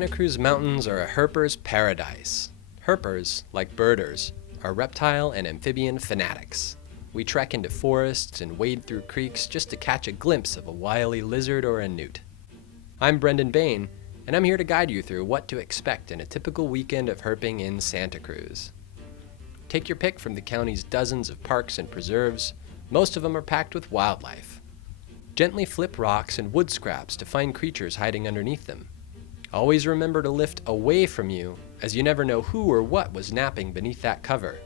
Santa Cruz Mountains are a herper's paradise. Herpers, like birders, are reptile and amphibian fanatics. We trek into forests and wade through creeks just to catch a glimpse of a wily lizard or a newt. I'm Brendan Bain, and I'm here to guide you through what to expect in a typical weekend of herping in Santa Cruz. Take your pick from the county's dozens of parks and preserves. Most of them are packed with wildlife. Gently flip rocks and wood scraps to find creatures hiding underneath them. Always remember to lift away from you, as you never know who or what was napping beneath that cover.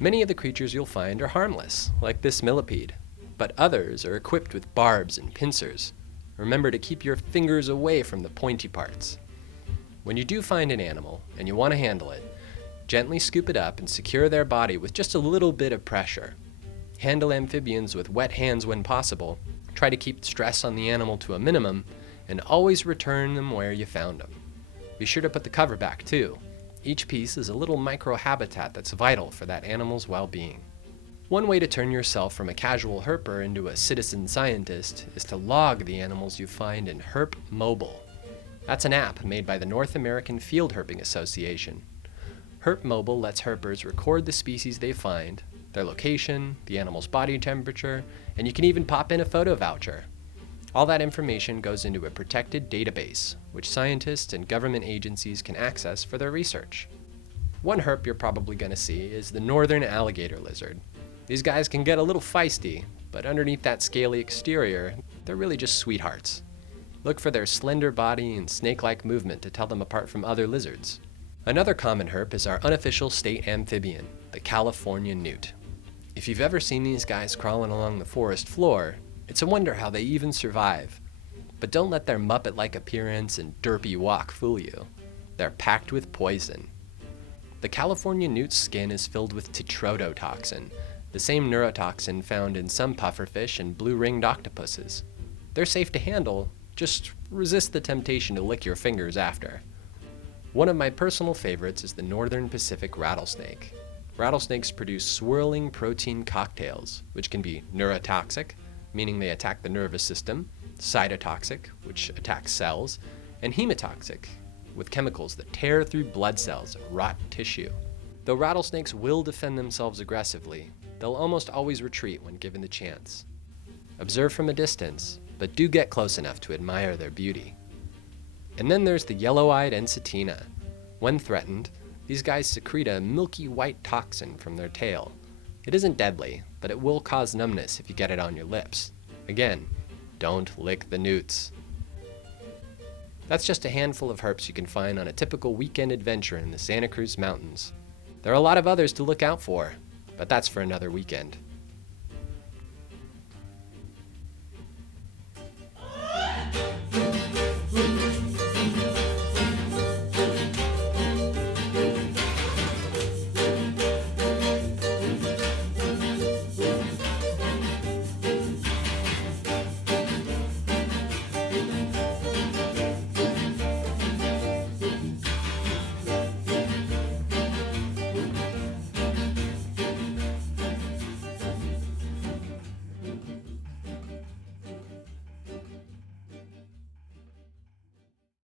Many of the creatures you'll find are harmless, like this millipede, but others are equipped with barbs and pincers. Remember to keep your fingers away from the pointy parts. When you do find an animal, and you want to handle it, gently scoop it up and secure their body with just a little bit of pressure. Handle amphibians with wet hands when possible. Try to keep stress on the animal to a minimum, and always return them where you found them. Be sure to put the cover back too. Each piece is a little micro-habitat that's vital for that animal's well-being. One way to turn yourself from a casual herper into a citizen scientist is to log the animals you find in Herp Mobile. That's an app made by the North American Field Herping Association. Herp Mobile lets herpers record the species they find, their location, the animal's body temperature, and you can even pop in a photo voucher. All that information goes into a protected database, which scientists and government agencies can access for their research. One herp you're probably going to see is the northern alligator lizard. These guys can get a little feisty, but underneath that scaly exterior, they're really just sweethearts. Look for their slender body and snake-like movement to tell them apart from other lizards. Another common herp is our unofficial state amphibian, the California newt. If you've ever seen these guys crawling along the forest floor, it's a wonder how they even survive. But don't let their Muppet-like appearance and derpy walk fool you. They're packed with poison. The California newt's skin is filled with tetrodotoxin, the same neurotoxin found in some pufferfish and blue-ringed octopuses. They're safe to handle, just resist the temptation to lick your fingers after. One of my personal favorites is the northern Pacific rattlesnake. Rattlesnakes produce swirling protein cocktails, which can be neurotoxic, meaning they attack the nervous system, cytotoxic, which attacks cells, and hemotoxic, with chemicals that tear through blood cells and rot tissue. Though rattlesnakes will defend themselves aggressively, they'll almost always retreat when given the chance. Observe from a distance, but do get close enough to admire their beauty. And then there's the yellow-eyed ensatina. When threatened, these guys secrete a milky white toxin from their tail. It isn't deadly, but it will cause numbness if you get it on your lips. Again, don't lick the newts. That's just a handful of herps you can find on a typical weekend adventure in the Santa Cruz Mountains. There are a lot of others to look out for, but that's for another weekend.